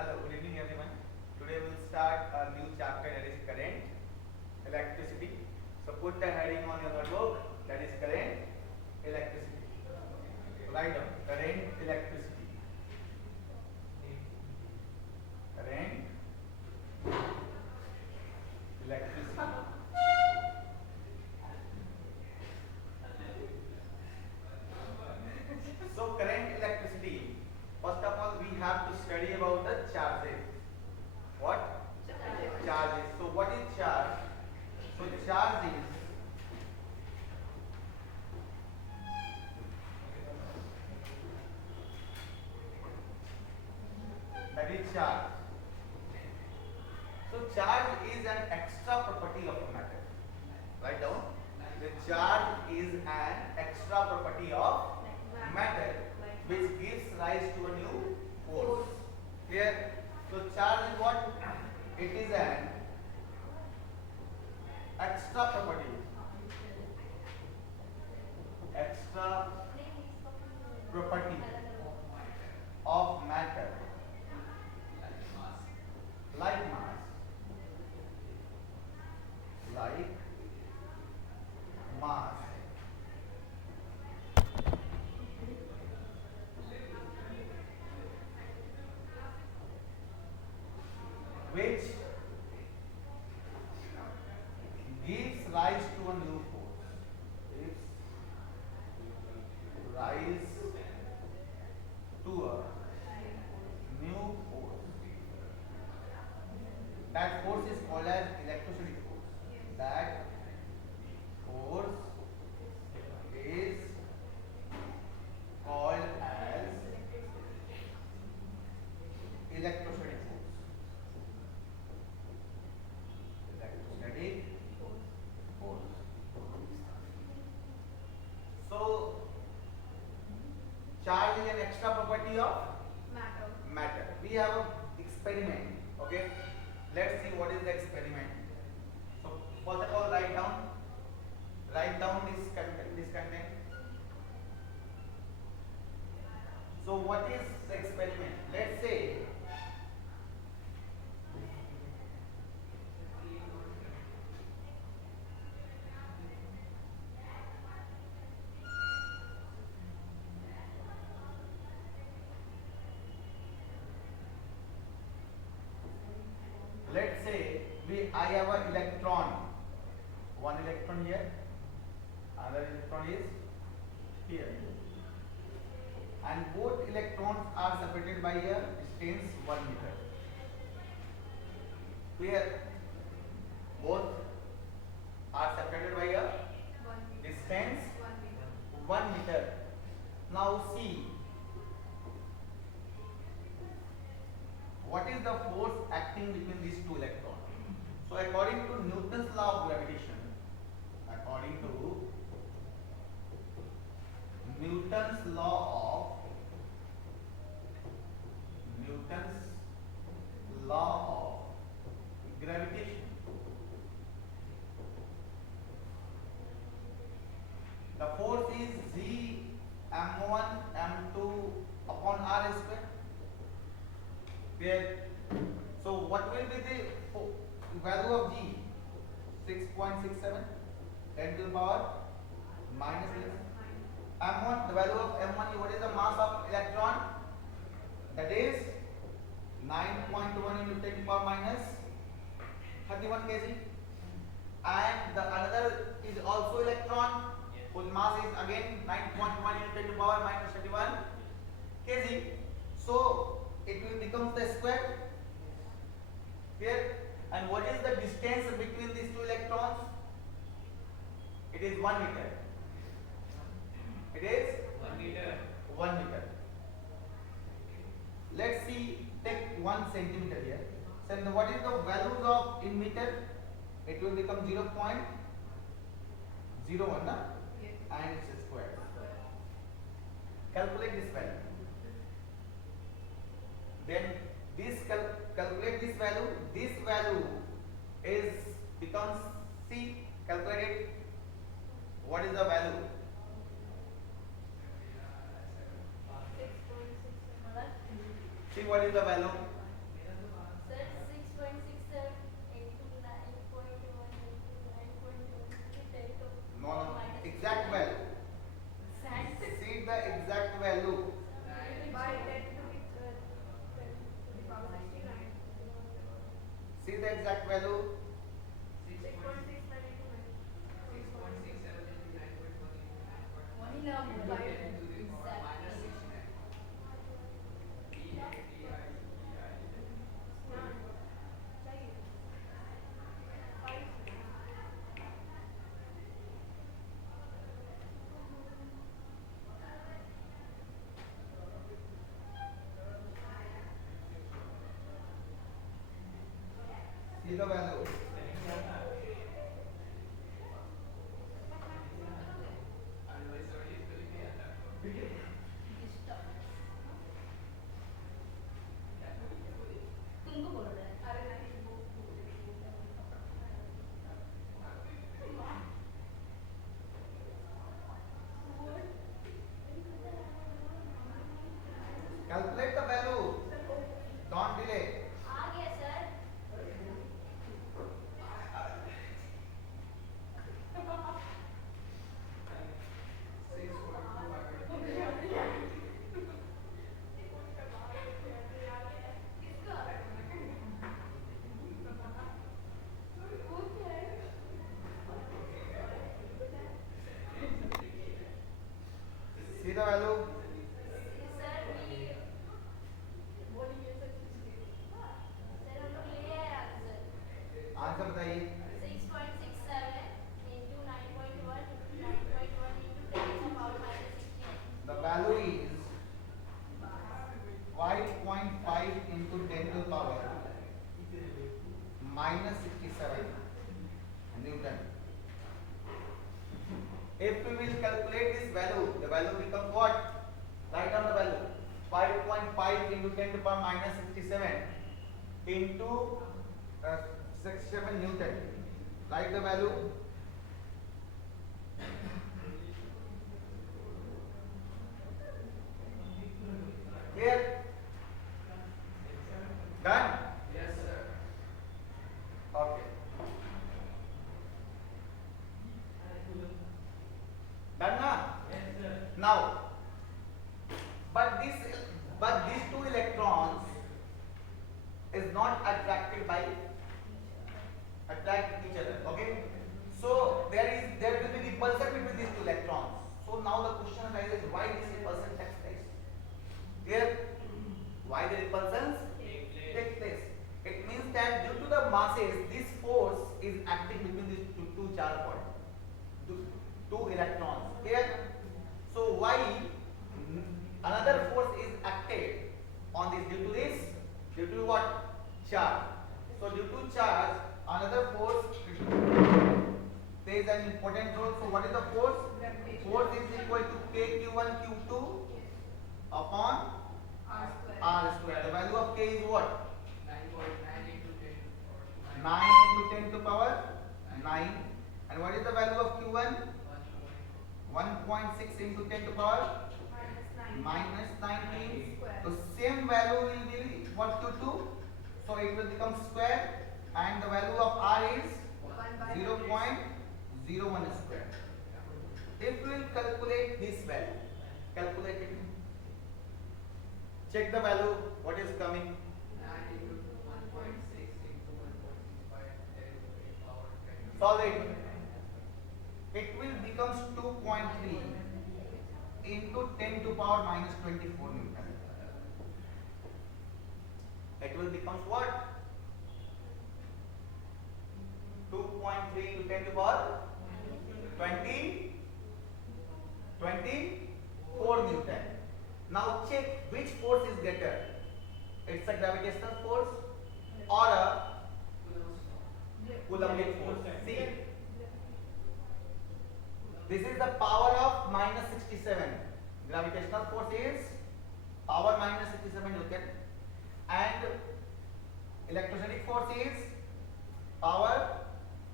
Hello, good evening everyone. Today we'll start a new chapter, that is current, electricity. So put the heading on your notebook, that is current, electricity. Write down current, electricity. Current, electricity. So current, electricity. First of all, we have to study about the charges. What? Charges. So what is charge? So charge is that is charge. So charge is an extra property of a matter. Write down. The charge is an extra property of matter which gives rise to a new force. Clear? So charge is what? It is an extra property. Extra property of matter like mass. Like mass. Which gives rise to a new force. Gives rise to a new force. That force is called as electrostatic force. That force is called as electrostatic force. Electrostatic force. So, charge is an extra property of matter. We have an experiment. Okay, let's see what is the experiment. So, first of all, write down this content. So, what is the experiment? Let's say I have an electron. One electron here, another electron is here, and both electrons are separated by a distance 1 meter. Here, both are separated by a distance 1 meter. Now see, what is the force acting between these two electrons? So according to Newton's law of gravitation, according to Newton's law of gravitation, the force is G m1 m2 upon r square. There. So what will be the value of G? 6.67 10 to the power minus 11. M1, the value of M1, what is the mass of electron? That is 9.1 into 10 to the power minus 31 kg. And the another is also electron, whose mass is again 9.1 into 10 to the power minus 31 kg. So it will become the square. Here. And what is the distance between these two electrons? It is 1 meter. It is 1 meter. 1 meter. Let's see, take 1 centimeter here. So what is the values of in meter? It will become 0.01, na? Yes. And it's square. Calculate this value. Then this calculate this value. This value is becomes C. Calculate it. What is the value? 6.6. See what is the value? exact value? 69. See the value. Calculate the value. Don't delay. See the value. Answer बताइए. 6.67 into 9.1 into 9.1 into 10 to the power minus 16. The value is 5.5 into 10 to the power minus 67 Newton. If we will calculate this value, the value becomes what? Write down the value. 5.5 into 10 to the power minus 67 into 67 Newton. Write the value. Clear? Done? Yes, sir. Okay. Done now? Yes, sir. Now, but these two electrons is not attracted by attract each other. Okay. So there will be repulsion between these two electrons. So now the question arises, why this repulsion takes place? Clear? Why the repulsions take place? It means that due to the masses, this force is acting between these two charge points, two electrons. Clear? So why another force is acted on this due to this? Due to what? Charge. So due to charge, another force plays an important role. So what is the force? Force is equal to kq1 q2 upon r square. The value of k is what? 9.9 into 10 or 9 into 10 to power 9. And what is the value of q1? 1.6 into 10 to power minus 19. So same value will be what q2. So it will become square, and the value of r is 0.01 square. If we will calculate this value, calculate it. Check the value. What is coming? 9 into 1.6 into 1.65 10 to the power 10. Solve it. It will become 2.3 into 10 to power minus 24 Newton. It will become what? 2.3 into 10 to power 24 Newton. Now check which force is greater. It's a gravitational force or a Coulombic force. See, this is the power of minus 67. Gravitational force is power minus 67 Newton, and electrostatic force is power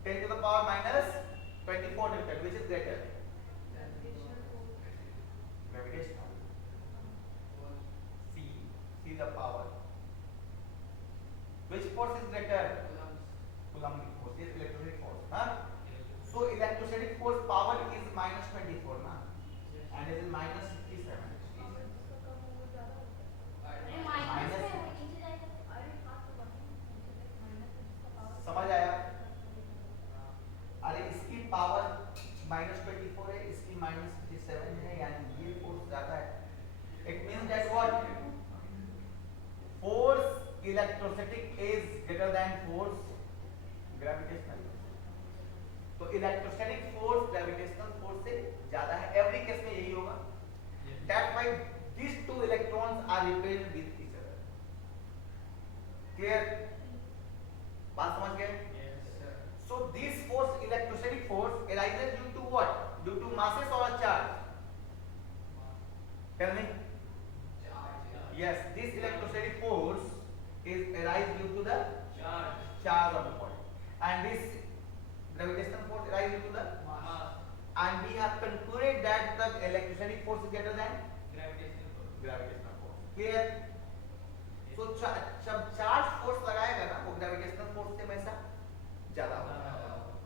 10 to the power minus 24 Newton. Which is greater? Gravitational. See the power. Which force is greater? Coulombic force. Yes, electrostatic force. Huh? So electrostatic force power is minus 24 na, and it is minus 67. Electrostatic is greater than force gravitational. तो electrostatic force gravitational force से ज्यादा है, every case में यही होगा। That's why these two electrons are repelled with each other। Clear? बात समझ गए? Yes, sir. So this force, electrostatic force, arises due to what? Due to masses or charge? Tell me. Charge. Yes, this electrostatic force is arise due to the Charge. charge of the body, and this gravitational force arises due to the Mass. and we have concluded that the electrostatic force is greater than Gravitational force. gravitational force। Clear? So जब charge force लगाएगा ना वो gravitational force से हमेशा ज्यादा होगा।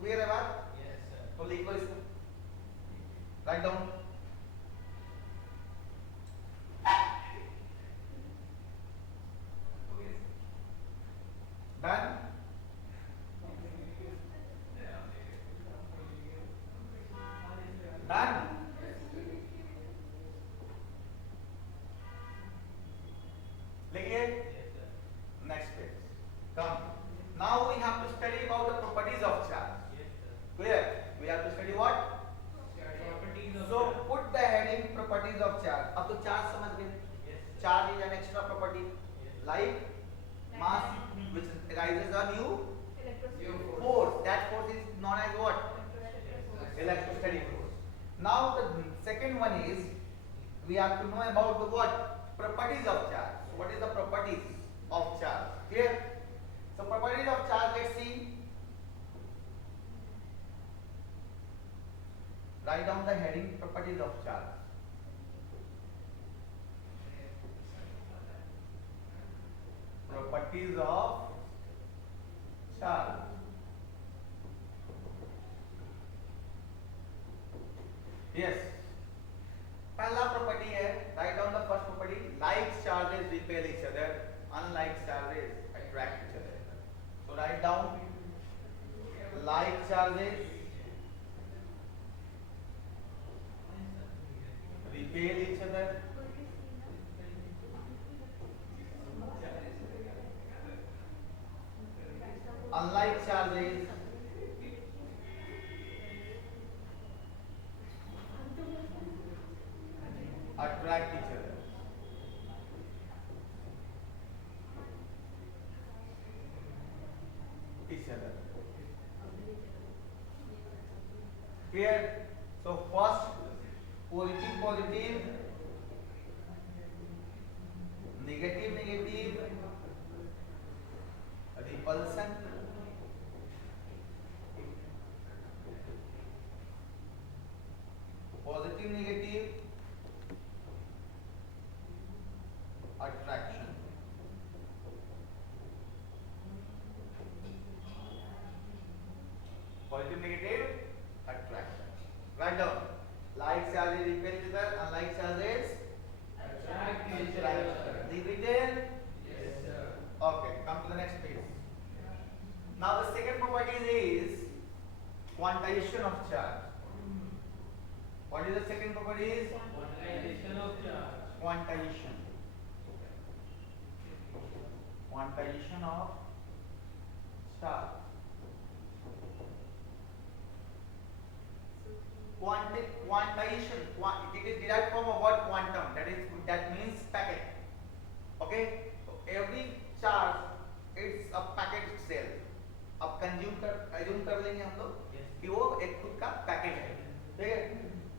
Clear है बात? Yes, sir. तो लिखो इसको, राइट डाउन। डन? डन? लिखिए। Yes, sir. Next page. Come. Now we have to study about the properties of charge। Yes, sir. Clear? We have to study what? Properties of So charge. put the heading properties of charge। अब तो charge समझ गए। Yes, sir. Charge is an extra property Yes. like mass which arises on you Your force. That force is known as what? Yes, Electrostatic force। Now the second one is we have to know about the what? Properties of charge। So what is the properties of charge? Clear? So properties of charge, let's see। Write down the heading properties of charge। Properties of charge। Yes। पहला property है, write down the first property, like charges repel each other, unlike charges attract each other। So write down like charges repel each other, unlike charges attract each other। Each other। Clear? So first positive positive, negative negative, repulsion, positive negative, attraction। Positive negative attraction। Write down like charges repel each other, unlike charges Attract each attract each other. other। Is it written? Yes, sir. Okay, come to the next page। Now the second property is quantization of charge। What is the second property? Quantization of charge. Quantization। Quantization of charge। Quantization, it is derived from a word quantum, that means packet। Okay, so every charge it's a packet itself। अब assume कर लेंगे हम लोग Yes. कि वो एक खुद का पैकेट है, ठीक है।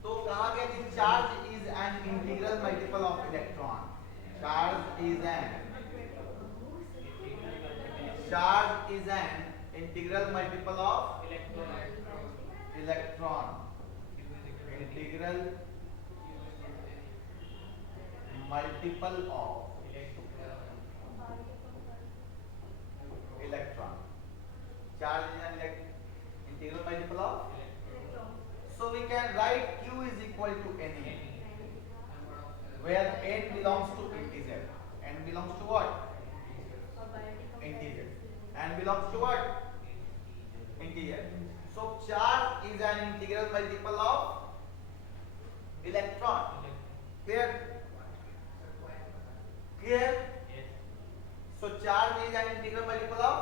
तो कहा गया कि charge is an integral multiple of electron. Charge is an integral multiple of electron. Integral multiple of electron. Charge is an integral multiple of, so we can write q is equal to n, where n belongs to integer, n belongs to what? Integer, n belongs to what? Integer। So charge is an integral multiple of electron। Clear? Clear? Yes. So charge is an integral multiple of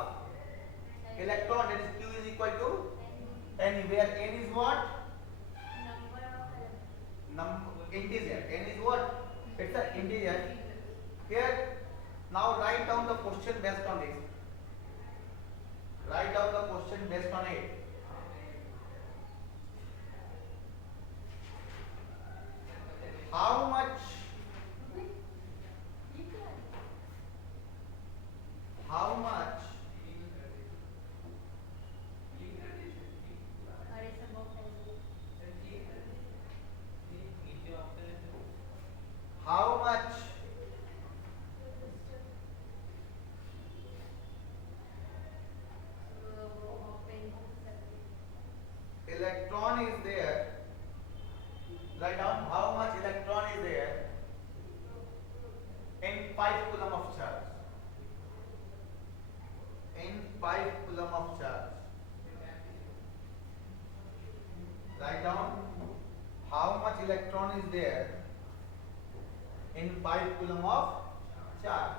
electron, that is q is equal to n, where n is what? Number of elements. Integer. N is what? It's an integer. Here, now write down the question based on this. Write down the question based on it. How much? How much? अरे सब बहुत How much electron is there? Write down how much electron is there in 5 coulomb of charge. In 5 coulomb of charge. Write down how much electron is there in 5 coulomb of charge.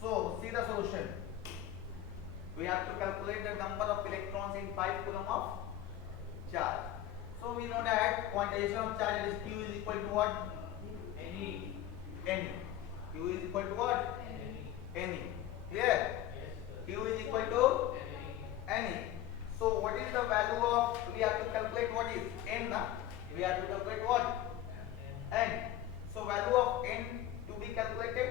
So see the solution. We have to calculate the number of electrons in 5 coulomb of charge. So we know that quantization of charge is q is equal to what? Any. N. Q is equal to what? N. Clear? Q is equal to N. So what is the value of? We have to calculate what is N. Na? We have to calculate what? N. So value of N to be calculated.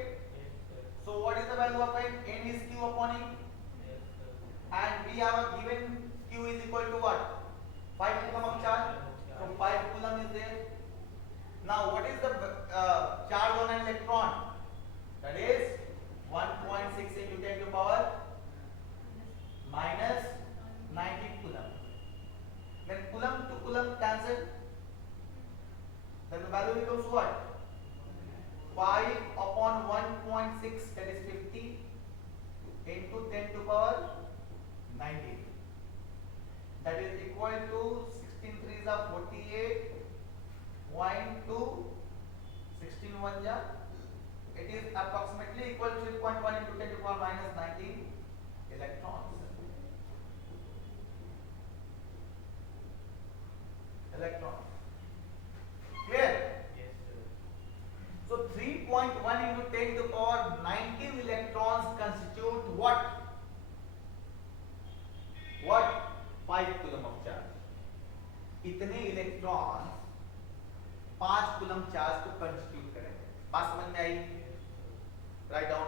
So what is the value of N? N is Q upon E. And we have given Q is equal to what? 5 coulomb of charge. So 5 coulomb is there. Now what is the charge on an electron? That is 1.6 into 10 to the power minus 19 coulomb. Then coulomb to coulomb cancel. Then the value becomes what? 5 upon 1.6, that is 50 into 10 to the power 19. That is equal to 16 3s are 48. 16 1s are. It is approximately equal to 3.1 into 10 to the power minus 19 electrons. Electrons. Clear? Yes, sir. So 3.1 into 10 to the power 19 electrons constitute what? What? 5 coulomb of charge. इतने electron 5 coulomb charge को constitute करेंगे. बात समझ में आई? Write down.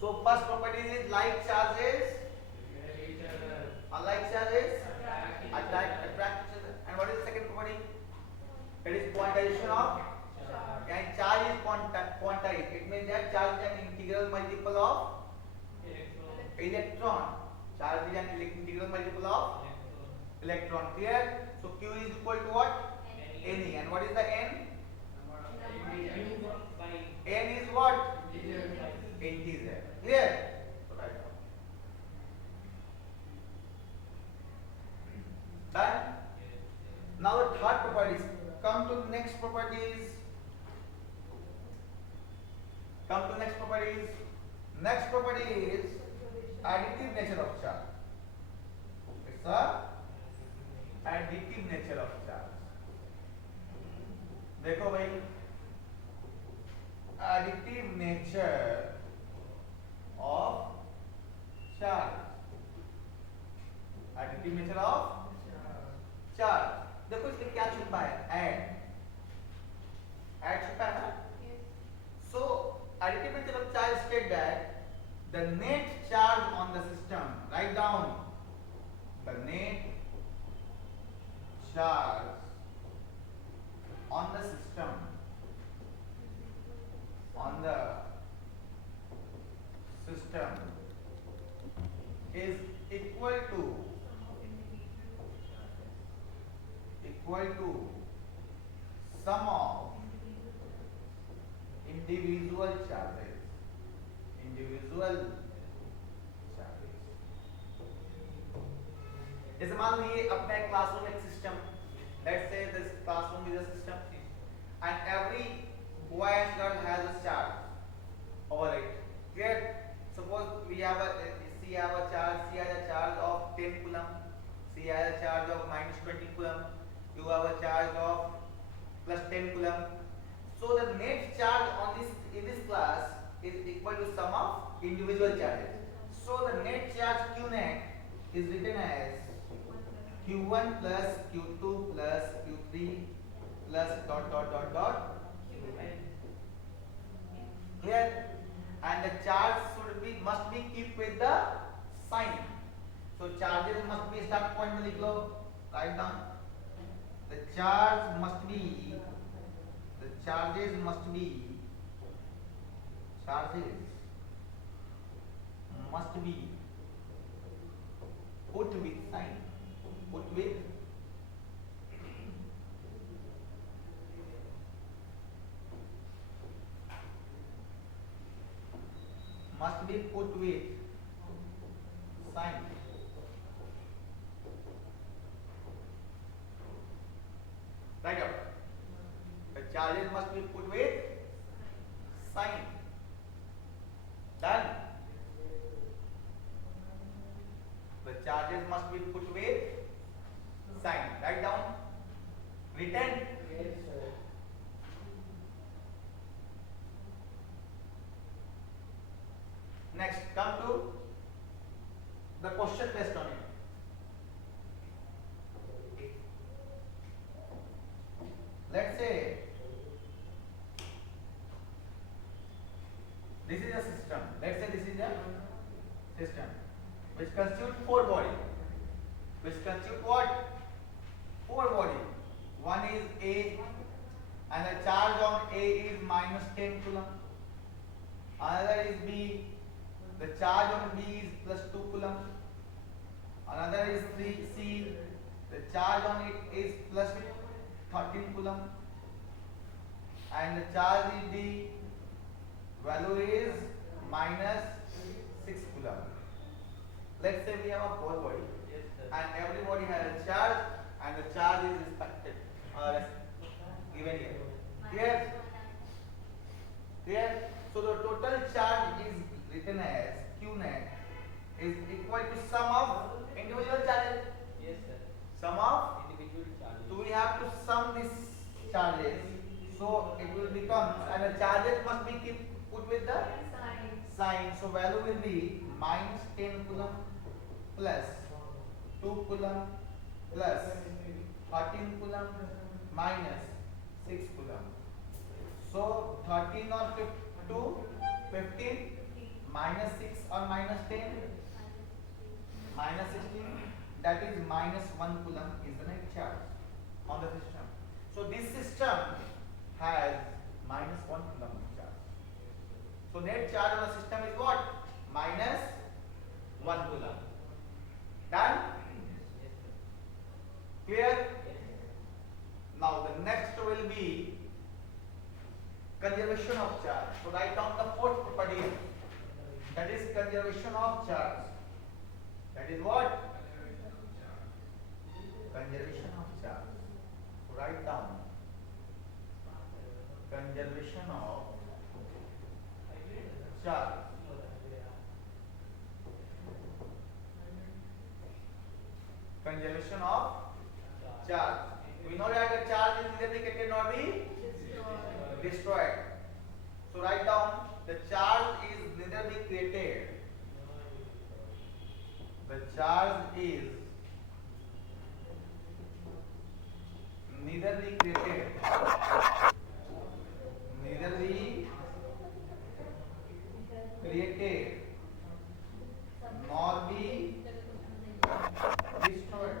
So first property is like charges, unlike charges attract each other. And what is the second property? It is quantization of. And charge is quantized. It means that charge is an integral multiple of electron. Charge is an integral multiple of electron. Clear? So Q is equal to what? N. And what is the N? N is what? Integer. Clear? So write down. Done? Now the third properties. Come to next properties. Come to next properties. Next property is additive nature of charge. It's a additive nature of charge. देखो भाई, additive nature of charge. Additive nature of charge. देखो इसमें क्या छुपा है? Add. Add छुपा है ना? So additive nature of charge state that the net charge on the system. Write down the net charge on the system. On the system is equal to sum of individual charges. Individual charges. जैसे मान लीजिए अपना एक classroom एक system. Let's say this classroom is a system and every boy and girl has a charge. is equal to sum of individual charges. So the net charge Q net is written as Q1 plus Q2 plus Q3 plus dot dot dot dot Qn. Clear? And the charge should be must be keep with the sign. So charges must be start point में लिख लो, write down. The charges must be put with sign, put with must be put with sign. Write up. The charges must be put with sign. Done. The charges must be put with sign. Write down. Written. Yes, sir. Next, come to the question based on it. Let's say this is a system. Let's say this is a system which constitutes four bodies. Which constitute what? Four bodies. One is A, and the charge on A is minus 10 coulomb. Another is B. The charge on B is plus 2 coulomb. Another is 3C. The charge on it is plus 13 coulomb. And the charge is D. Value is minus 6 coulomb. Let's say we have a four body, Yes, sir. and every body has a charge, and the charge is respected given here. Clear? Clear? So the total charge is written as Q net is equal to sum of individual charges. Yes, sir. Sum of. Individual charges. So we have to sum these charges. So it will become, and the charges must be put with the sign. So value will be minus 10 coulomb plus 2 coulomb plus 13 coulomb minus 6 coulomb. So 13 on 2, 15 minus 6 on minus 10 minus 16, that is minus 1 coulomb is the net charge on the system. So this system has minus 1 coulomb charge. So net charge on the system is what? Minus 1 coulomb. Done? Yes, sir. Clear? Yes, sir. Now the next will be conservation of charge. So write down the fourth property, that is conservation of charge. That is what? Conservation of charge. So write down conservation of charge. Conservation of charge. We know that the charge is neither be created nor be destroyed. So write down the charge is neither be created. The charge is neither be created, neither be created nor be destroyed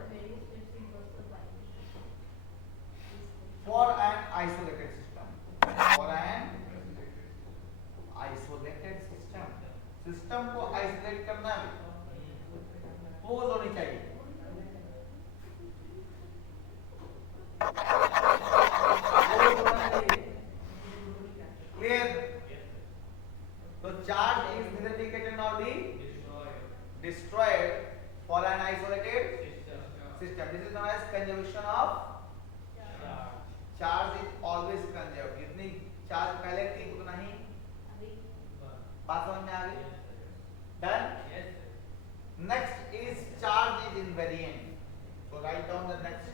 for an isolated system. For an isolated system. System को isolate करना है, pose होनी चाहिए. Clear? So charge is neither be created nor be destroyed for an isolated system. This is known as conservation of charge is always conserved. जितनी charge पहले थी उतना ही. बात समझ में आ गई? Done? Yes, sir. Next is charge is invariant. So write down the next.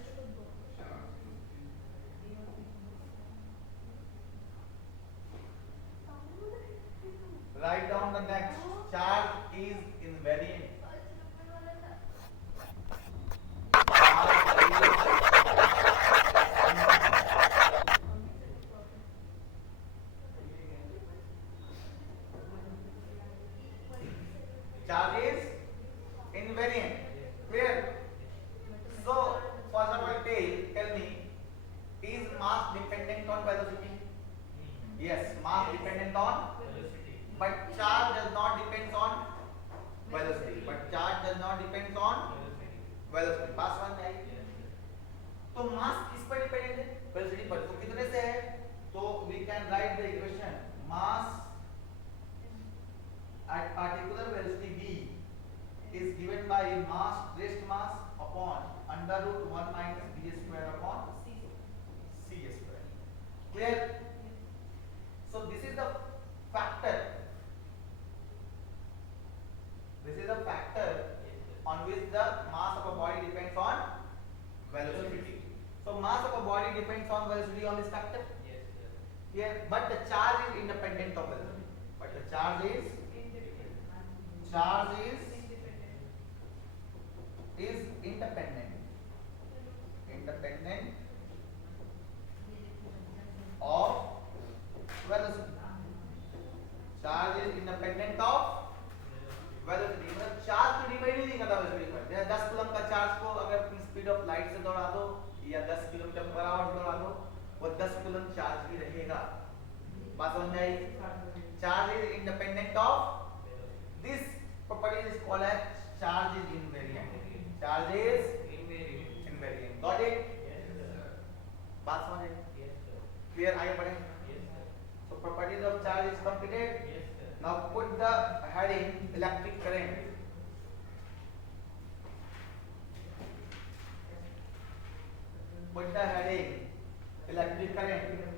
Yes, mass dependent on, velocity. but charge does not depends on velocity. But charge does not depends on Velocity. velocity. पास समझ में आई? Yes, sir. तो मास किस पर dependent है? Velocity पर। तो कितने से है? तो we can write the equation mass at particular velocity v is given by mass rest mass upon under root 1 minus b square upon c square. Clear? So this is the factor. This is a factor Yes, sir. on which the mass of a body depends on velocity. So mass of a body depends on velocity on this factor. Yes, sir. Here, but the charge is independent of velocity. But the charge is independent of velocity. Charge is independent of velocity. मतलब charge तो depend ही नहीं करता velocity पर। जैसे 10 coulomb का charge को अगर अपनी स्पीड ऑफ लाइट से दौड़ा दो या 10 किलोमीटर पर आवर से दौड़ा दो, वो 10 कूलम चार्ज ही रहेगा। बात समझ में आई? Charge is independent of this property is called as charge is invariant. Charge is invariant. Got it? Yes, sir. बात समझ आई? Yes, sir. Clear? आगे बढ़ें। Yes, sir. So properties of charge is completed. Yes, sir. Now put the heading electric current. Put the heading electric current.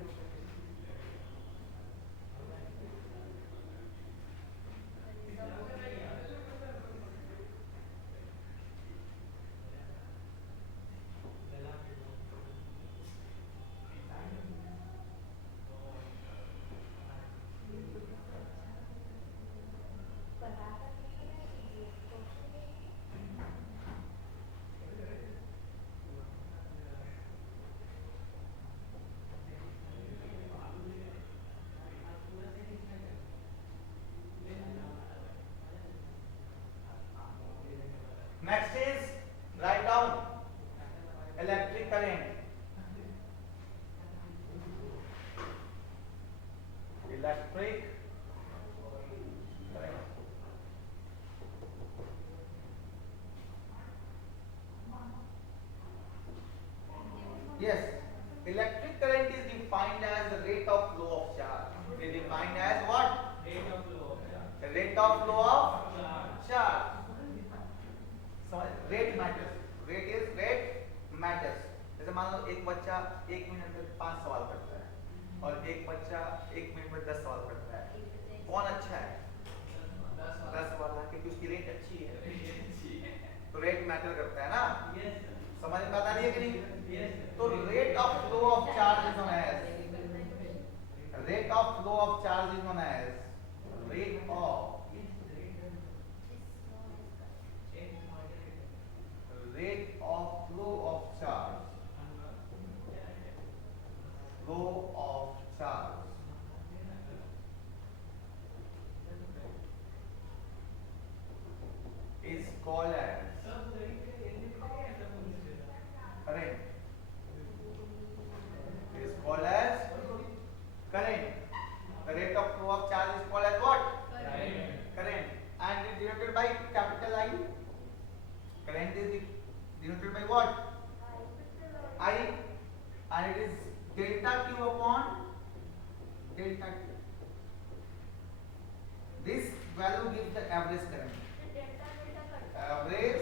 Next is write down electric current. Electric current. Yes, electric current is defined as the rate of flow of charge. It is defined as what? Rate of flow of charge. The rate of flow of Charge. charge. So rate matters. Rate matters. जैसे मान लो एक बच्चा 1 minute में 5 सवाल करता है और एक बच्चा 1 मिनट में 10 सवाल करता है। कौन अच्छा है? 10 वाला, क्योंकि उसकी रेट अच्छी है। तो रेट मैटर करता है ना? Yes, sir. समझ में बता रही है कि नहीं? Yes, sir. तो rate of flow of charge is known as rate of flow of charge is known as rate of flow of charge. Flow of charge is called as current. Is called as current. The rate of flow of charge is called as what? Current. And it is denoted by capital I. Current is denoted by what? I. And it is delta Q upon delta Q. This value gives the average current. Average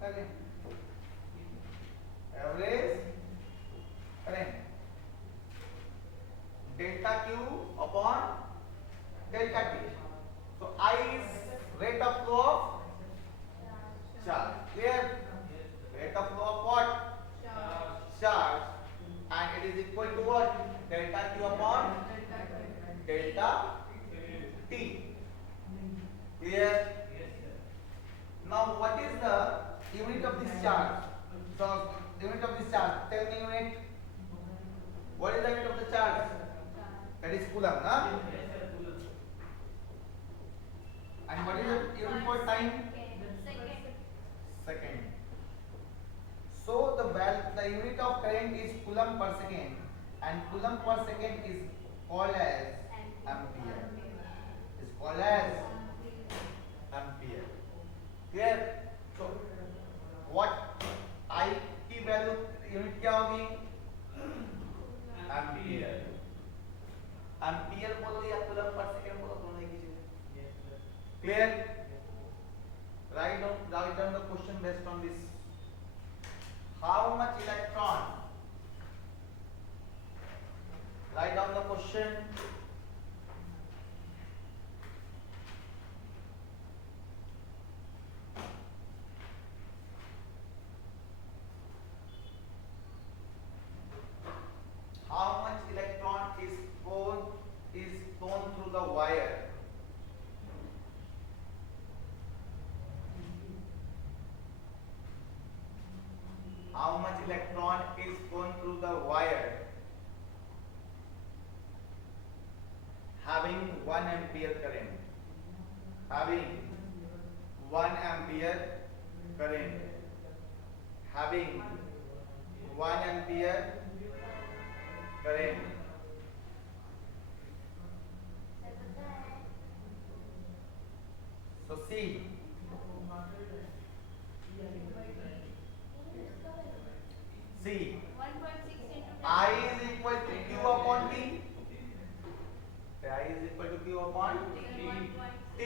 current. Average current. Delta Q upon delta T. So I is rate of flow of charge. Clear? Rate of flow of what? Charge. And it is equal to what? Delta Q upon delta T. Clear? Now what is the unit of this charge? So unit of this charge. Tell me unit. What is the unit of the charge? That is coulomb, huh? And what is the unit for time? Second. So the unit of current is coulomb per second, and coulomb per second is called as ampere. Is called as ampere. Clear? So what I की value unit क्या होगी? Ampere. Ampere बोलो या coulomb per second बोलो, दोनों एक ही चीज है. Clear? Write down the question based on this. How much electron? Write down the question. How much electron is thrown through the wire? How much electron is thrown through the wire having 1 ampere current? Having 1 ampere current. Having 1 ampere current. So see, see, 1.6 into 10. I is equal to Q upon T. I is equal to Q upon T.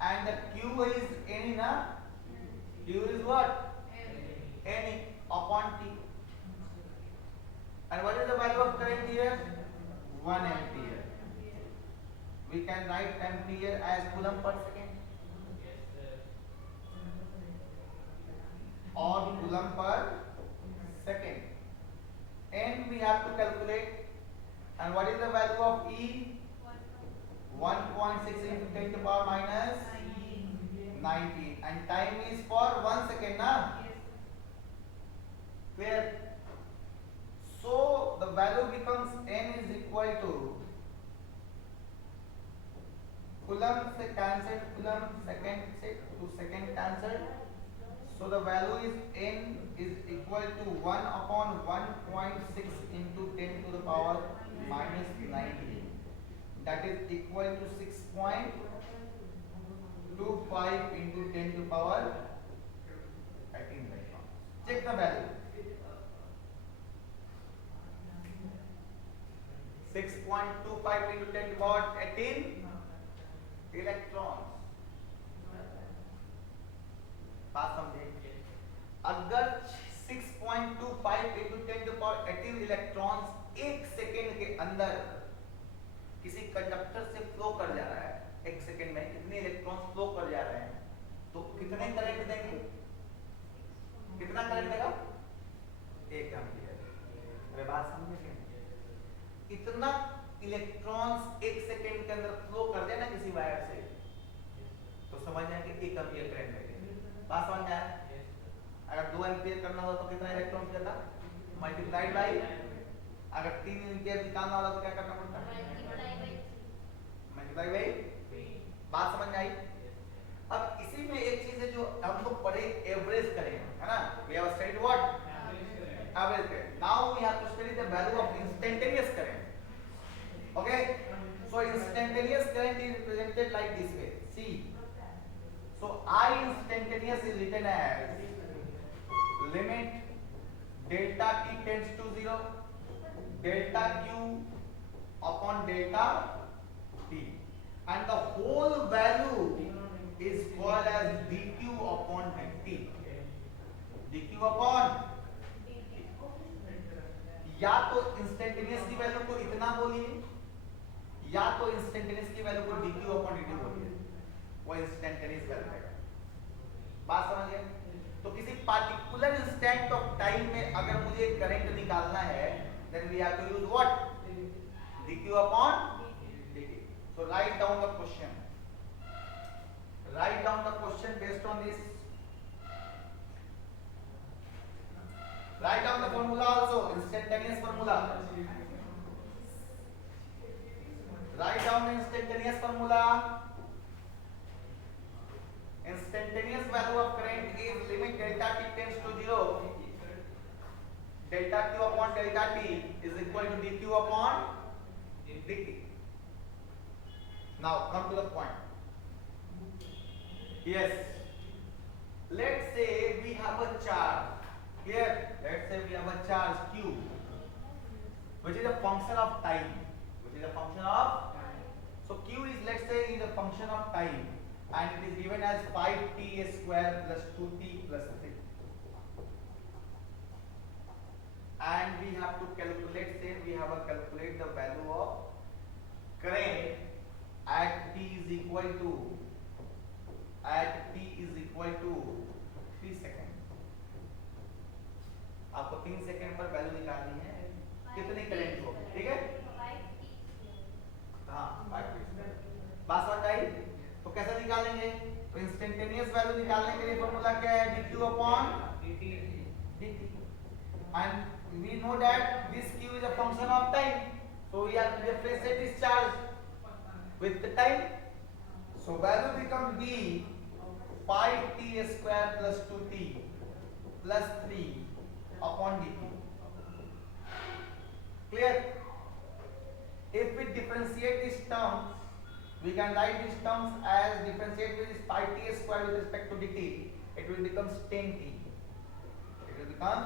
And the Q is any na? Q is what? Any upon T. And what is the value of current here? 1 ampere. We can write ampere as coulomb per second or coulomb per second. And we have to calculate. And what is the value of E? 1.6 into 10 to the power minus 19. And time is for 1 second, na? Clear? So the value becomes n is equal to coulomb से cancelled, coulomb second से to second cancelled. So the value is n is equal to 1 upon 1.6 into 10 to the power minus 19. That is equal to 6.25 into 10 to the power 18 electrons. Check the value. 6.25 into 10 to the power 18 electron. बात समझे? अगर 6.25 into 10 to the power 18 electrons एक second के अंदर किसी conductor से flow कर जा रहा है, एक सेकेंड में कितने इलेक्ट्रॉन्स फ्लो कर जा रहे हैं, तो कितने करंट देंगे? कितना करंट देगा? 1 एम्पीयर. अरे बात समझे? इतना इलेक्ट्रॉन्स एक सेकेंड के अंदर फ्लो कर देना किसी वायर से, तो समझ जाए कि 1 एम्पीयर करंट लगेगा. बात समझ आया? अगर 2 एम्पीयर करना हो तो कितना इलेक्ट्रॉन देता? Multiplied by. अगर 3 एम्पीयर निकालना हो तो क्या करना पड़ता? Multiply by. बात समझ आई? अब इसी में एक चीज है जो हम लोग पढ़े, एवरेज करें, है ना? We have studied what? Average करें. Now we have to study the value of instantaneous current. Okay, so instantaneous current is represented like this way. See, so I instantaneous is written as limit delta t tends to 0, delta q upon delta t, and the whole value is called as dq upon dt. dq upon या तो instantaneous की value को इतना बोलिए या तो instantaneous की value को dq upon dt बोलिए, वो इंस्टेंटेनियस वैल्यू है. बात समझिए? तो किसी पार्टिकुलर इंस्टेंट ऑफ टाइम में अगर मुझे करंट निकालना है, then we have to use what? dq upon dt. So write down the question. Write down the question based on this. Write down the formula also, instantaneous formula. Write down the instantaneous formula. Instantaneous value of current is limit delta t tends to 0. Delta q upon delta t is equal to dq upon dt. Now come to the point. Yes. Let's say we have a charge. Clear? Let's say we have a charge q, which is a function of time. Which is a function of. So q is, let's say, is a function of time, and it is given as 5t square plus 2t plus 3. And we have to calculate. Say we have to calculate the value of current at t is equal to 3 second. आपको 3 second पर value निकालनी है कितने current को. ठीक है. हाँ 5t. बात समझ आई. तो कैसे निकालेंगे. तो इंस्टेंटेनियस वैल्यू निकालने के लिए फॉर्मूला क्या है. dq upon dt. And we know that this q is a function of time, so we have to differentiate this charge with the time. So value becomes d 5t square plus 2t plus 3 upon dt. Clear? If we differentiate these terms, we can write these terms as differentiate with this 5t square with respect to dt. It will become 10t. It will become.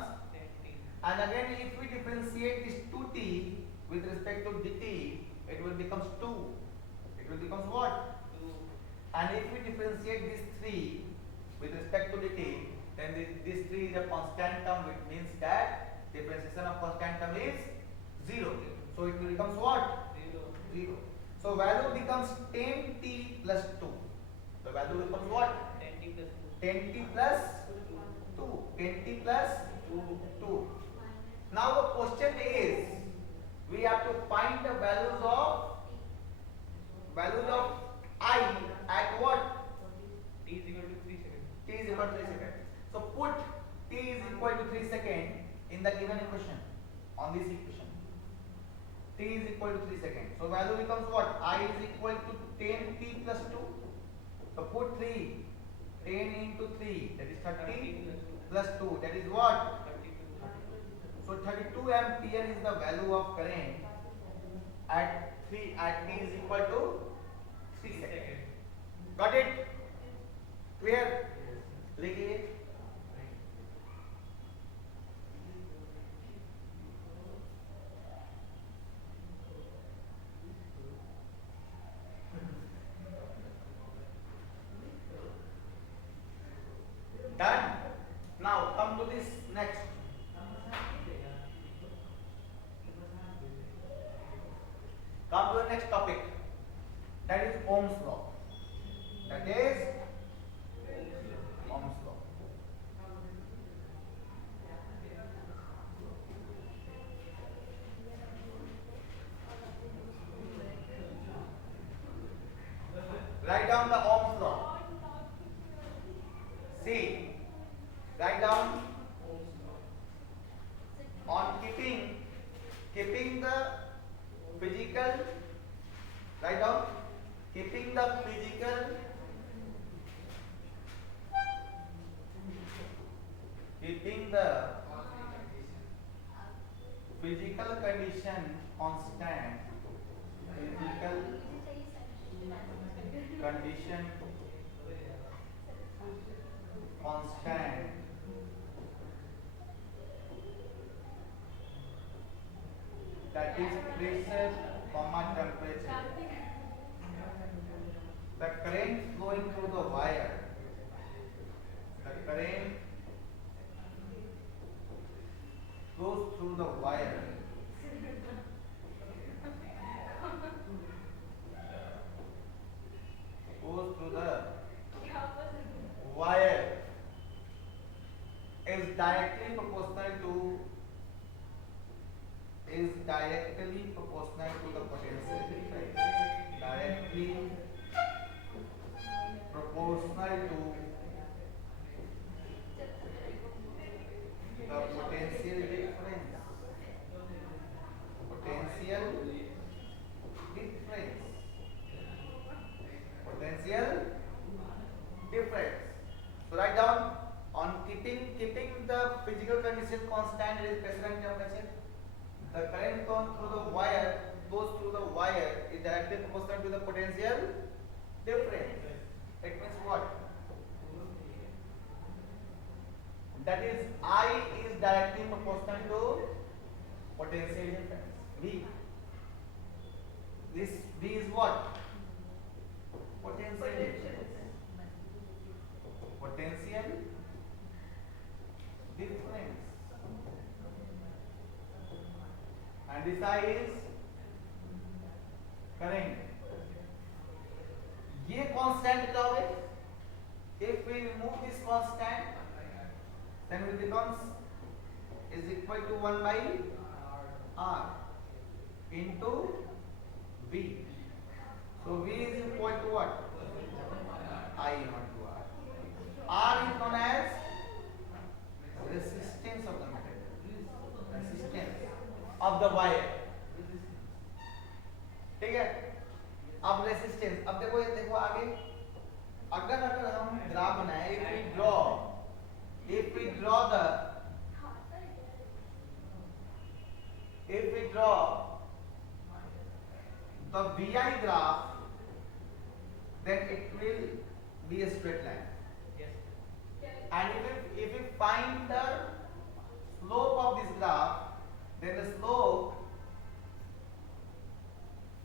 And again, if we differentiate this 2t with respect to dt, it will become 2. It will become what? 2. And if we differentiate this 3 with respect to dt, then this 3 is a constant term, which means that differentiation of constant term is 0. So it will becomes what? 0. So value becomes 10t plus 2. The value becomes what? 10t plus 2. 10t plus 2. Now the question is, we have to find the values of I at what? T is equal to 3 seconds. T is equal to 3 seconds. So put t is equal to 3 seconds in the given equation, on this equation. T is equal to 3 seconds. So value becomes what? I is equal to 10t plus 2. So put 3. 10 into 3, that is 30 plus 2, that is what? 32. So 32 ampere is the value of current at t is equal to 3 seconds. Got it? Clear? लिखिए. Done. Now come to this next. Come to the next topic. That is Ohm's law. That is Ohm's law. Write down the Ohm's law. See, write down on keeping the physical. Write down keeping the physical condition constant. Physical condition constant. That is pressure, temperature. The current flowing through the wire. The current flows through the wire. Goes through the wire is directly proportional to the potential difference. Directly proportional to the potential difference. directly proportional to the potential difference. It means what? That is, I is directly proportional to potential difference. V. This V is what? Potential difference. Potential difference. And this I is current. ये constant क्या होगा? If we remove this constant, then it becomes is equal to 1 by R into V. So V is equal to what? I into R. R is known as resistance of the material. Resistance of the wire. ठीक है? अब resistance, अब देखो ये देखो आगे, अगर हम ग्राफ बनाए, if we draw the VI graph, then it will be a straight line. And if we find the slope of this graph, then the slope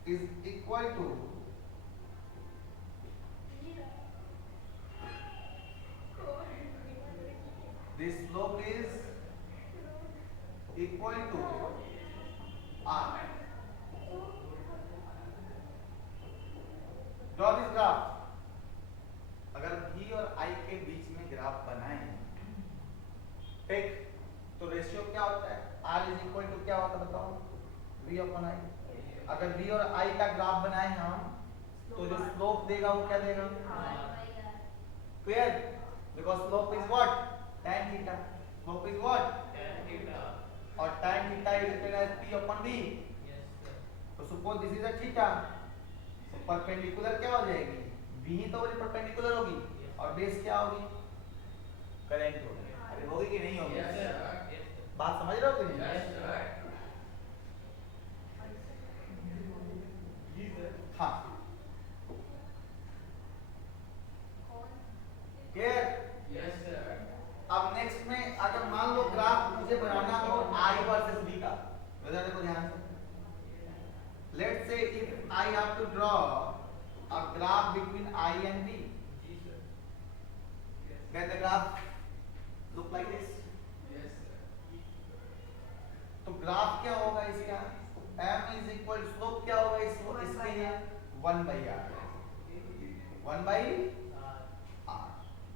is equal to this slope is equal to R. Draw this graph. अगर V और I के बीच में graph बनाए, ठीक, तो ratio क्या होता है? R इज इक्वल टू क्या होता है बताओ? V upon I. अगर V और I का ग्राफ बनाए हम, तो जो स्लोप देगा वो क्या देगा? Clear? Because slope is what? Tan theta. Slope is what? Tan theta. और tan theta is written as P upon V. Yes, sir. तो suppose this is a theta. So perpendicular क्या हो जाएगी? V ही तो वाली perpendicular होगी और base क्या होगी? करंट होगी. अरे होगी कि नहीं होगी? Yes, sir. बात समझ रहे हो कि नहीं? Yes, sir. हाँ. Clear? Yes, sir. अब नेक्स्ट में अगर मान लो ग्राफ मुझे बनाना हो I वर्सेस V का, तो देखो ध्यान से. Let's say if I have to draw a graph between I and V, Yes, sir. then the graph look like this. Yes, sir. तो ग्राफ क्या होगा इसका? M is equal स्लोप क्या होगा इसके लिए? 1 by R. 1 by R.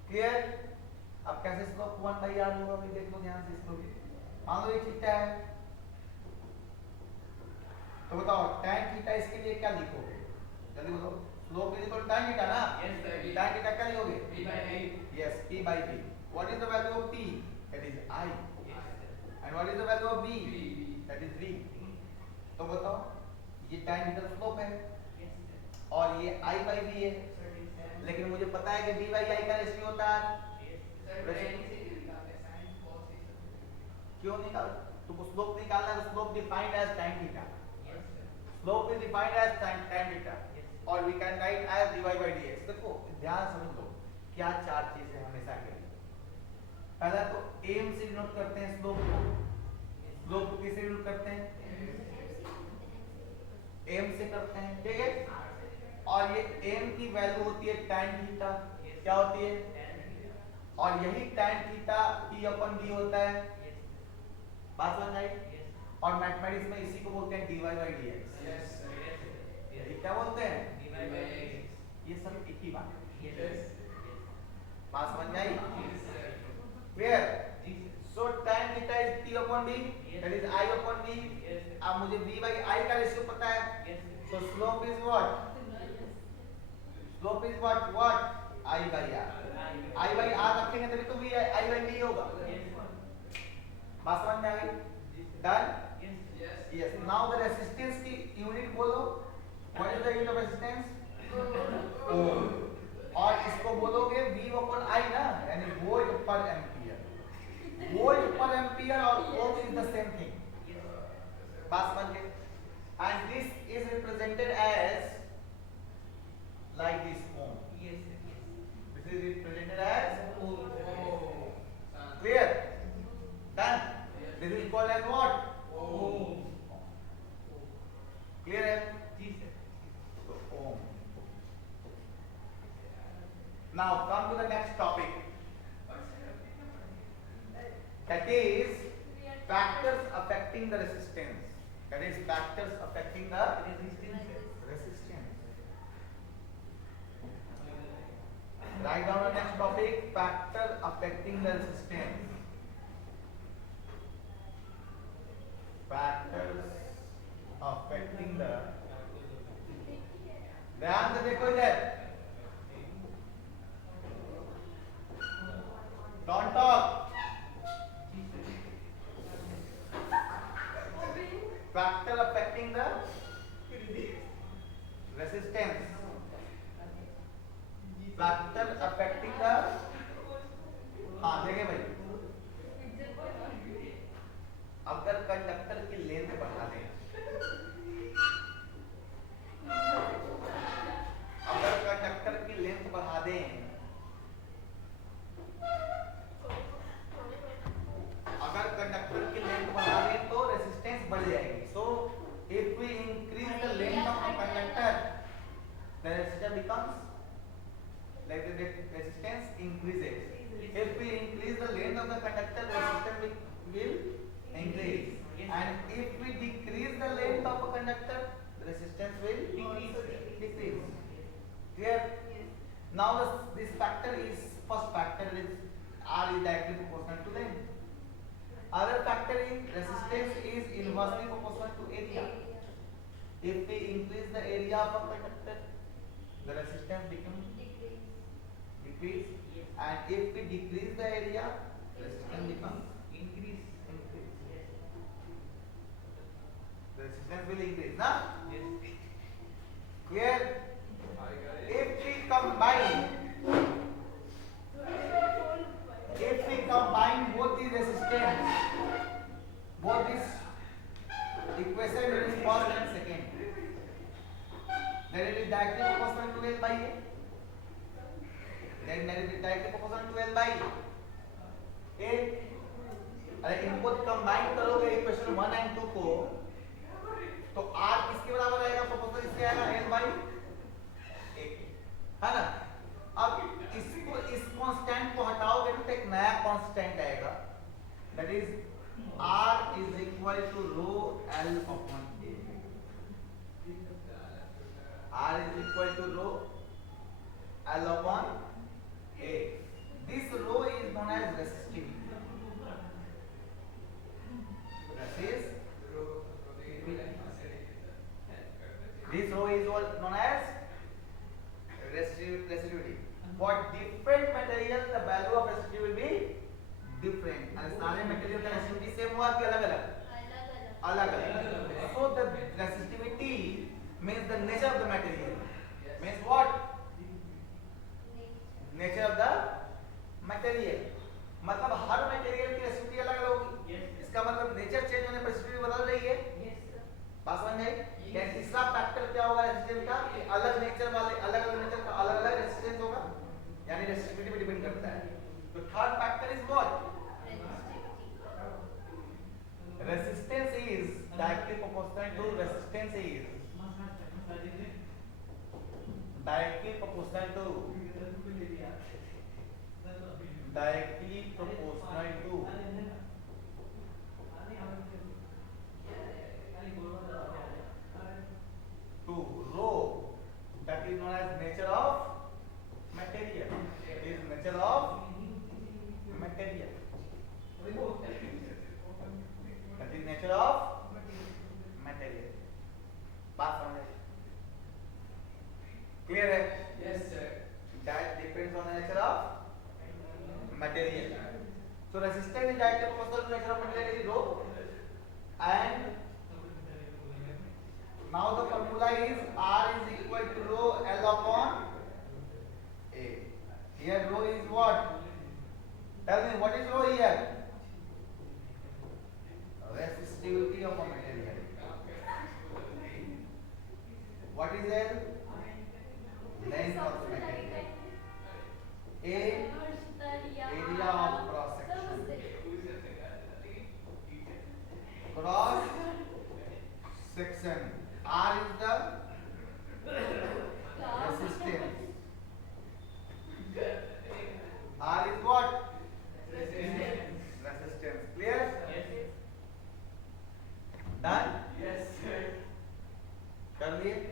Clear? अब कैसे स्लोप 1 by R होगा? भाई देख लो ध्यान से इसको. मान लो ये थीटा है, तो बताओ tan थीटा इसके लिए क्या लिखोगे? जल्दी बताओ. Slope is equal tan theta ना? Yes, sir. tan थीटा क्या लिखोगे? P by A. Yes, P by V. What is the value of P? That is I. Yes, sir. And what is the value of V? V. That is V. तो बताओ ये tan theta slope है Yes, sir. और ये I by V है, लेकिन मुझे पता है कि V by I का रेशियो होता है. क्यों निकाल? तुमको स्लोप निकालना है, तो slope defined as tan theta. Slope is defined as tan theta और we can write as dy by dx. देखो ध्यान समझ लो क्या चार चीजें हमेशा के लिए. पहला तो m से डिनोट करते हैं स्लोप को. स्लोप को किससे डिनोट करते हैं? m से करते हैं, ठीक है. और ये m की वैल्यू होती है tan थीटा. क्या होती है? और यही tan थीटा p अपन v होता है. बात समझ आई? और मैथमेटिक्स में इसी को बोलते हैं dy by dx. Yes, sir. ये क्या बोलते हैं? P by A. ये सब एक ही बात है. Yes. बात समझ आई? Yes, sir. Clear? Yes, sir. So tan theta is p upon v, that is I upon v. Yes, sir. अब मुझे v by I का रेशियो पता है. Yes, sir. So slope is what? Slope is what? What? I by R. I by R रखेंगे तभी तो v I by v होगा. बात समझ में आ गई? Done? Yes. Yes. Now the resistance की यूनिट बोलो. What is the unit of resistance? और इसको बोलोगे V upon I ना, यानी वोल्ट पर एम्पियर. वोल्ट पर एम्पियर और ओम इज द सेम थिंग. बात समझ गए? And this is represented as Now come to the next topic. That is factors affecting the resistance. That is factors affecting the resistance. Write down the next topic. Factor affecting the resistance. Factors affecting the. ध्यान से देखो इधर. Don't talk. Factor affecting the resistance. Factor affecting the. हाँ देखें भाई. अगर conductor की length बढ़ा दें, अगर कंडक्टर की लेंथ बढ़ा दें, अगर कंडक्टर की लेंथ बढ़ा दें तो रेजिस्टेंस बढ़ जाएगी. So if we increase the length of the conductor, the resistance becomes like the resistance increases. If we increase the length of the conductor, the resistance will increase. And if we decrease the length of a conductor, the resistance will decrease. Clear? Now this factor is first factor is R is directly proportional to length. Other factor is resistance is inversely proportional to area. If we increase the area of a conductor, the resistance becomes decrease, and if we decrease the area, resistance becomes increase. The resistance will increase, na? Yes. Clear? If we combine both the resistance, both this equation will be first and second, then it is directly proportional to L by A. Then it is directly proportional to L by A. अरे input combine करोगे equation 1 and 2 को, तो R किसके बराबर आएगा? Proportional इससे आएगा L by A, है ना? अब इसको इस कांस्टेंट को हटाओगे तो एक नया कांस्टेंट आएगा, that is R is equal to rho L upon A. R is equal to rho L upon A. This rho is known as resistivity. This rho is known as resistivity. For different material, the value of resistivity will be different. And सारे material का resistivity same हुआ कि अलग अलग? अलग अलग. So the resistivity means the nature of the material. Means what? Nature of the material. मतलब हर material की resistivity अलग अलग होगी. इसका मतलब nature change होने पर resistivity बदल रही है. बात समझ में आई? क्या तीसरा फैक्टर क्या होगा रेजिस्टेंस का? कि अलग नेचर वाले अलग अलग नेचर का अलग अलग रेजिस्टेंस होगा, यानी रेजिस्टिविटी पे डिपेंड करता है. तो third factor is what? Resistance is directly proportional to resistance is directly proportional to to rho, that is known as nature of material. It is nature of material. That is nature of material. बात समझ clear है? Yes, sir. That depends on the nature of material. So resistance is directly proportional to nature of material is rho, and now the formula is R is equal to rho L upon A. Here rho is what? Tell me what is rho here? Resistivity of a material. What is L? Length of the material. A, area of cross section. Cross section. R is the resistance.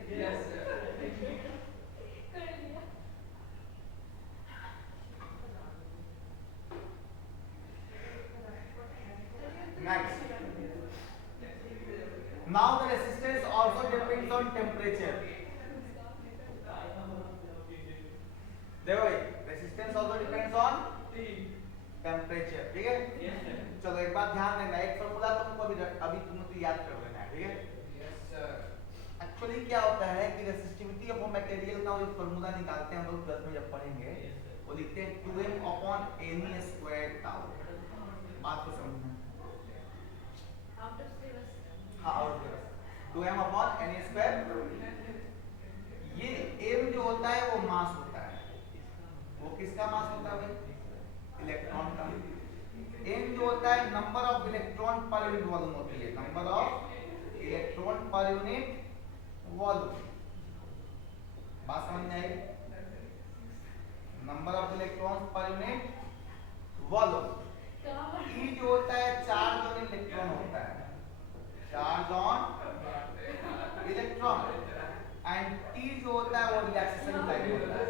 Yes, sir. कर लिया। Next. Now the resistance also depends on temperature. देखो भाई, resistance also depends on temperature, ठीक है? चलो एक बात ध्यान देना, एक फॉर्मूला तुमको अभी तुमको तो याद कर लेना है, ठीक है? Yes, sir. एक्चुअली क्या होता है कि रेसिस्टिविटी ऑफ मटेरियल का जो फॉर्मूला निकालते हैं हम लोग 10 में जब पढ़ेंगे, वो लिखते हैं 2m upon Ne square tau. बात को समझना। Out of syllabus. हाँ, और 2m अपॉन Ne स्क्वायर। ये m जो होता है वो मास होता है। वो किसका मास होता है भाई? इलेक्ट्रॉन का। n जो होता है number of electron per unit volume होती है, number of electron per unit volume. बात समझ में आई? Number of electron per unit volume. E जो होता है चार्ज ऑन इलेक्ट्रॉन होता है, charge on electron. And T जो होता है वो रिलैक्सेशन टाइम होता है,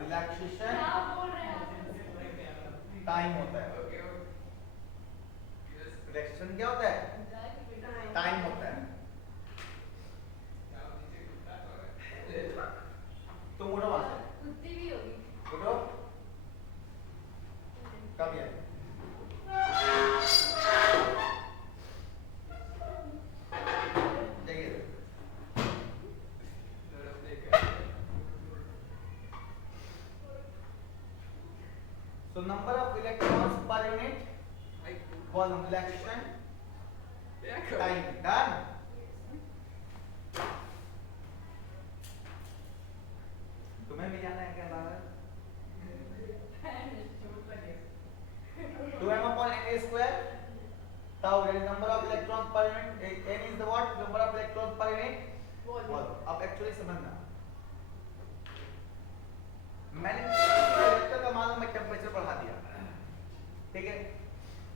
रिलैक्सेशन क्या बोल रहे हैं आप? टाइम होता है। Okay, okay. Yes. रिलैक्सेशन क्या होता है? टाइम होता है। Now, नीचे कुत्ता तो है. तुम उठो वहां से, कुत्ती भी होगी। उठो। कब ये जाइए। लड़क देखा. So number of electrons per unit Like, volume, reaction yeah, time, done. तुम्हें भी जाना है क्या बाहर? 2m upon Na square tau is number of electrons per unit. N is the what? Number of electrons per unit volume. अब actually समझना, मैंने reactor का मालूम मैं टेम्परेचर बढ़ा दिया, ठीक है?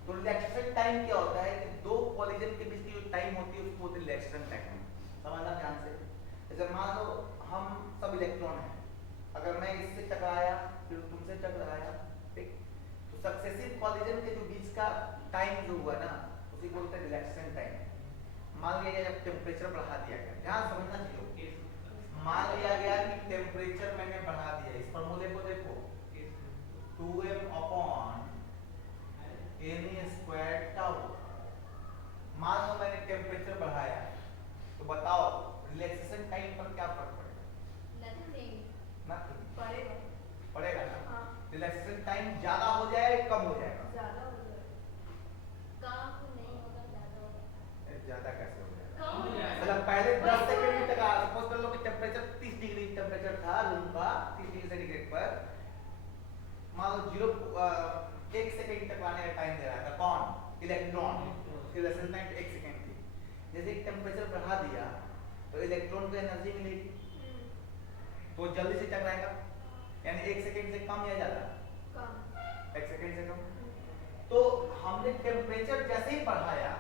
तो रिलैक्सेशन टाइम क्या होता है कि दो कॉलिजन के बीच की जो टाइम होती है उसको बोलते हैं रिलैक्सेशन टाइम। समझना ध्यान से। जैसे मान लो हम सब इलेक्ट्रॉन हैं, अगर मैं इससे टकराया फिर तुमसे टकराया, ठीक? तो सक्सेसिव कॉलिजन के जो बीच का टाइम जो हुआ ना उसी को बोलते हैं रिलैक्सेशन टाइम। मान लिया जब टेम्परेचर बढ़ा दिया गया, ध्यान समझना चाहिए। मान लिया गया कि टेम्परेचर मैंने बढ़ा दिया, इस फॉर्मूले को देखो 2m upon Na square tau. मान लो मैंने टेम्परेचर बढ़ाया, तो बताओ रिलैक्सेशन टाइम पर क्या फर्क पड़ेगा? Nothing. नथिंग पड़ेगा। पड़ेगा ना। हाँ। रिलैक्सेशन टाइम ज्यादा हो जाए कम हो जाएगा? ज़्यादा हो जाएगा। काम नहीं होगा, ज़्यादा होगा। ज्यादा कैसे हो जाएगा? कम हो जाएगा। मतलब पहले 10 सेकंड तक सपोज कर लो कि टेम्परेचर 30 डिग्री टेम्परेचर था रूम का, 30 डिग्री सेंटीग्रेड पर। मान लो 1 सेकंड तक आने का टाइम दे रहा था कौन? इलेक्ट्रॉन। रिलैक्सेशन टाइम 1 सेकंड थी। जैसे ही टेम्परेचर बढ़ा दिया तो इलेक्ट्रॉन को एनर्जी मिलेगी, तो जल्दी से टकराएगा, यानी 1 सेकंड से कम या ज्यादा? कम। 1 सेकंड से कम। तो हमने टेम्परेचर जैसे ही बढ़ाया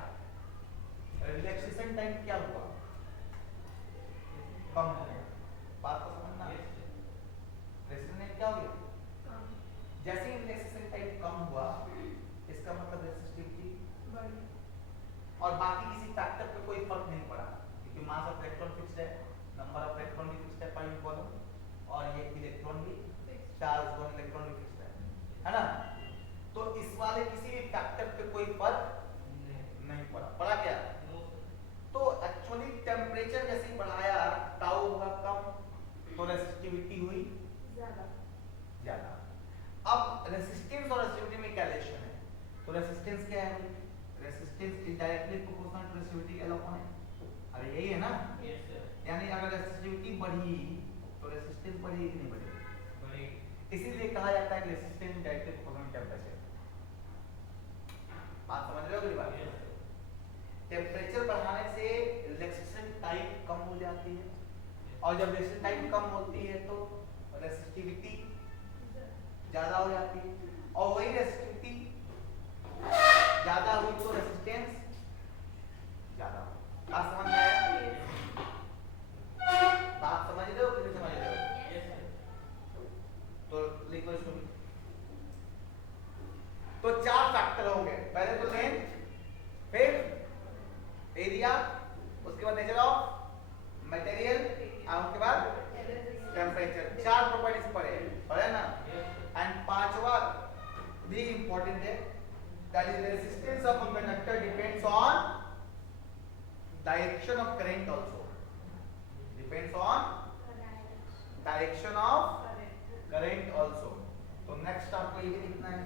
रिलैक्सेशन टाइम क्या हुआ? कम हो गया। बात को समझना। रिलैक्सेशन टाइम क्या हो गया? कम। जैसे ही रिलैक्सेशन टाइम कम हुआ इसका मतलब रेसिस्टिविटी बढ़। और बाकी किसी फैक्टर पे कोई फर्क नहीं पड़ा, क्योंकि मास ऑफ इलेक्ट्रॉन फिक्स्ड है, नंबर ऑफ इलेक्ट्रॉन भी फिक्स्ड है पर यूनिट वॉल्यूम, और ये इलेक्ट्रॉन भी चार्ज वन इलेक्ट्रॉन भी फिक्स्ड है ना? तो इस वाले किसी भी फैक्टर पे कोई फर्क नहीं पड़ा। पड़ा क्या? तो एक्चुअली टेम्परेचर जैसे ही बढ़ाया टाउ हुआ कम, तो रेसिस्टिविटी हुई ज़्यादा। ज्यादा। अब रेसिस्टेंस और रेसिस्टिविटी में क्या रिलेशन है? तो रेसिस्टेंस क्या है? Resistance indirectly proportional to resistivity का लॉ है। अरे यही है ना? यानी अगर रेसिस्टिविटी बढ़ी तो रेसिस्टेंस बढ़ेगी कि नहीं बढ़ेगी? इसीलिए कहा जाता है कि resistance indirectly proportional to temperature. बात समझ रहे हो मेरी बात? टेम्परेचर बढ़ाने से रिलैक्सेशन टाइम कम हो जाती है, और जब रिलैक्सेशन टाइम कम होती है तो रेसिस्टिविटी ज्यादा हो जाती है, और वही रेसिस्टिविटी ज्यादा हुई तो रेसिस्टेंस ज्यादा हो। बात समझ में आया? that is resistance of a conductor depends on direction of current also. Depends on direction of current also. तो नेक्स्ट आपको ये भी लिखना है.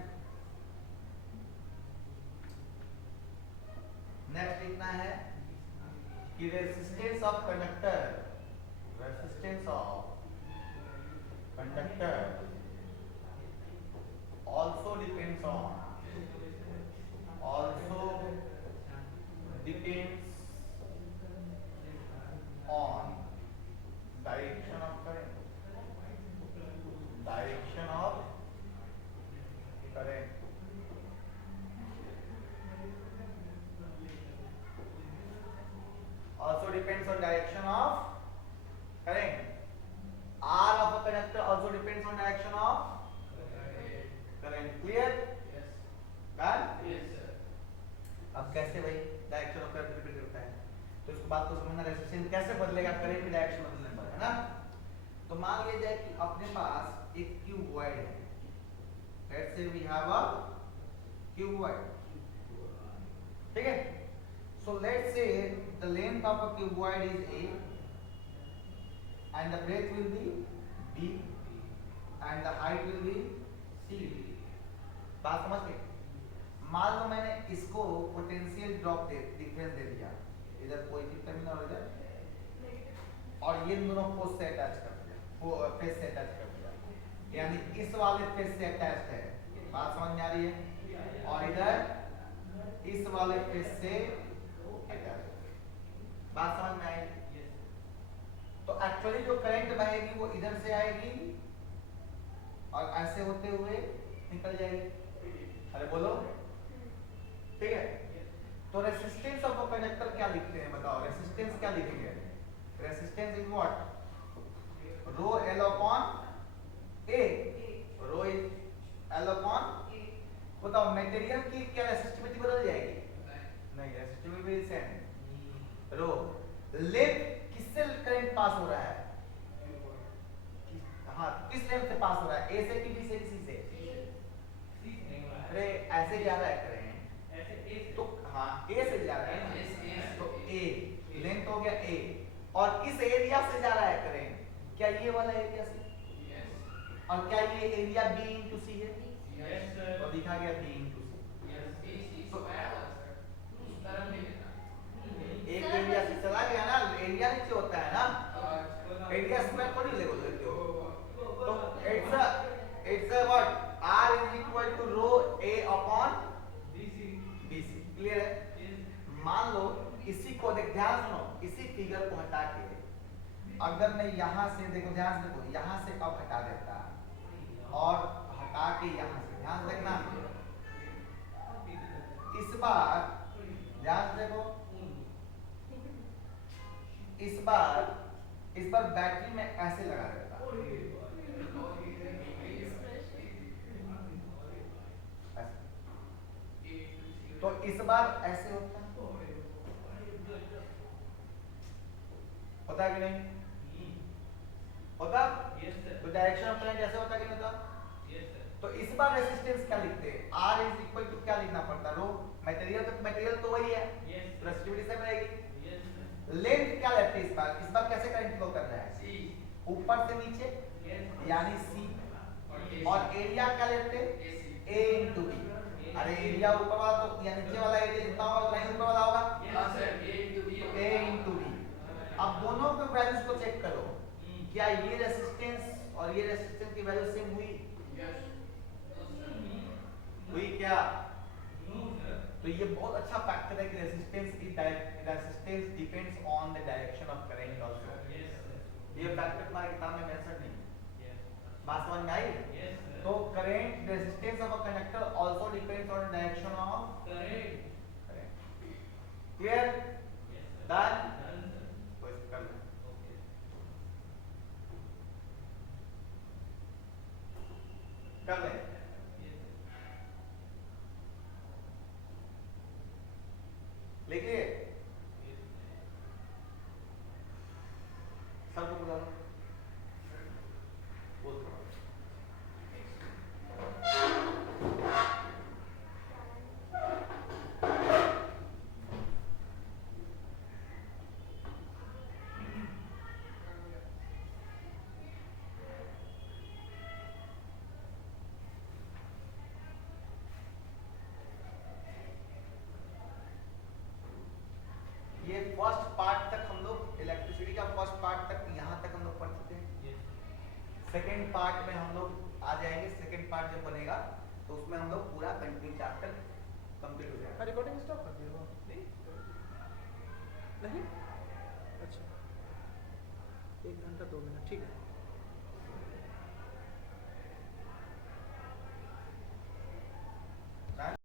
नेक्स्ट लिखना है कि resistance of conductor also depends on direction of current. Direction of current. Also depends on direction of current. R of a conductor also depends on direction of current. Clear? Yes. Done? Yes, sir. अब कैसे भाई direction of current depend करता है, तो इसको बात को समझना, रेजिस्टेंस कैसे बदलेगा करंट की डायरेक्शन बदलने पर, है ना. तो मान लिया जाए कि अपने पास एक क्यूबॉइड है. Let's say we have a cuboid. ठीक है. So let's say the length of a cuboid is a and the breadth will be b and the height will be c. बात समझ गए. मान लो मैंने इसको पोटेंशियल ड्रॉप डिफरेंस दे दिया, इधर पॉजिटिव टर्मिनल और इधर, और ये दोनों को से अटैच कर दिया, वो फेस से अटैच कर दिया, यानी इस वाले फेस से अटैच्ड है. बात समझ में आ रही है. और इधर इस वाले फेस से अटैच. बात समझ में आई. तो एक्चुअली जो करंट बहेगी वो इधर से आएगी और ऐसे होते हुए निकल जाएगी. अरे बोलो. ठीक है. तो रेसिस्टेंस ऑफ अ कंडक्टर क्या लिखते हैं बताओ. रेसिस्टेंस क्या लिखेंगे. Resistance is what. Rho L upon A. Rho is L upon. बताओ मटेरियल की क्या रेसिस्टिविटी बदल जाएगी. नहीं, resistivity will same. Rho length किससे करंट पास हो रहा है. हाँ, किस लेंथ से पास हो रहा है. ए से कि बी से कि सी से. अरे ऐसे जा रहा है करंट, तो हाँ ए से जा रहा है. तो ए लेंथ हो गया ए, और इस एरिया से जा रहा है करंट. क्या ये वाला एरिया से. और क्या ये एरिया बी इंटू सी है. तो दिखा गया बी इंटू सी. एक एरिया से चला गया ना. एरिया नीचे होता है ना. एरिया स्क्वायर थोड़ी लेते हो. तो it's a what. R is equal to rho A upon BC. Clear है. मान लो इसी को देख, ध्यान सुनो, इसी फिगर को हटा के अगर मैं यहाँ से देखो, ध्यान से देखो, यहाँ से अब हटा देता और हटा के यहाँ से, ध्यान से देखना. इस बार ध्यान से देखो, इस बार बैटरी में ऐसे लगा देता. तो इस बार ऐसे होता है कि नहीं होता. तो डायरेक्शन ऑफ करंट ऐसे होता है कि नहीं होता. तो इस बार रेजिस्टेंस क्या लिखते हैं. R इज इक्वल टू क्या लिखना पड़ता. रो मटेरियल तो वही है. रेजिस्टिविटी सेम रहेगी. लेंथ क्या लेते हैं इस बार कैसे करंट फ्लो कर रहा है. ऊपर से नीचे यानी C. और एरिया क्या लेते हैं. A into B. अरे एरिया ऊपर वाला तो या नीचे वाला एरिया जितना होगा उतना ही ऊपर वाला होगा. A into B. अब दोनों के वैल्यूज को चेक करो. क्या ये रेजिस्टेंस और ये रेजिस्टेंस की वैल्यू सेम हुई क्या. तो ये बहुत अच्छा फैक्टर है कि resistance depends on the direction of current also. ये फैक्टर हमारे किताब में मेंशन नहीं. बात समझ में आई. तो current resistance of a conductor also depends on direction of current. Clear. Done. तो इसको कर लें. कर लें. लिखिए. सर को बुला लो. बोल करो. ये फर्स्ट पार्ट तक हम लोग इलेक्ट्रिसिटी का फर्स्ट पार्ट तक यहाँ तक हम लोग पढ़ चुके हैं। सेकेंड पार्ट में हम लोग आ जाएंगे, सेकेंड पार्ट जब बनेगा तो उसमें हम लोग पूरा कंटिन्यू चैप्टर कंप्लीट हो जाएगा। रिकॉर्डिंग स्टॉप कर दिया नहीं? अच्छा 1 घंटा 2 मिनट ठीक है।